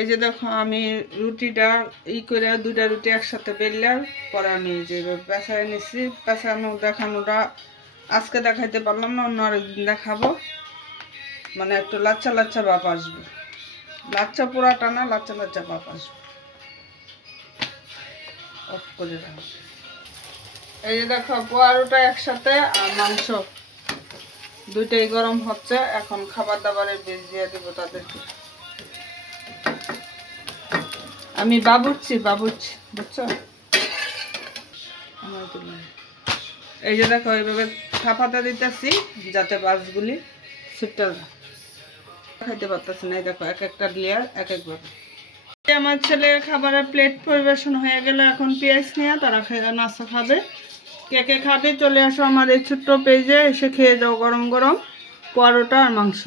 এই যে দেখো আমি রুটিটা করে দুইটা রুটি একসাথে বেললাম, পরে আমি যে পেঁচায় নিচ্ছি। পেঁচানো দেখানোটা আজকে দেখাইতে পারলাম না, অন্য আরেকদিন দেখাবো। মানে একটু লাচ্চা লাচ্চা ভাব আসবে, লাচ্চা পোড়াটা না, লাচ্চা লাচ্চা ভাব আসবে। অফ করে রাখো। এই যে দেখো পোয়ারোটা একসাথে আর মাংস দুইটাই গরম হচ্ছে। এখন খাবার দাবারের বীজ দিয়ে দেবো তাদেরকে। আমি বাবুর্চি বুঝছো। এই যে দেখো এইভাবে থাপাতে দিতেছি যাতে মাছগুলি ছুটে না, খাইতে পারতেছি না। এই দেখো এক একটা লেয়ার এক একভাবে। আমার ছেলের খাবারের প্লেট পরিবেশন হয়ে গেল। এখন পেঁয়াজ নিয়ে তারা খেয়ে নাস্তা খাবে। কে কে খাবে চলে আসো আমার এই ছোট্ট পেজে, এসে খেয়ে যাও গরম গরম পরোটা আর মাংস।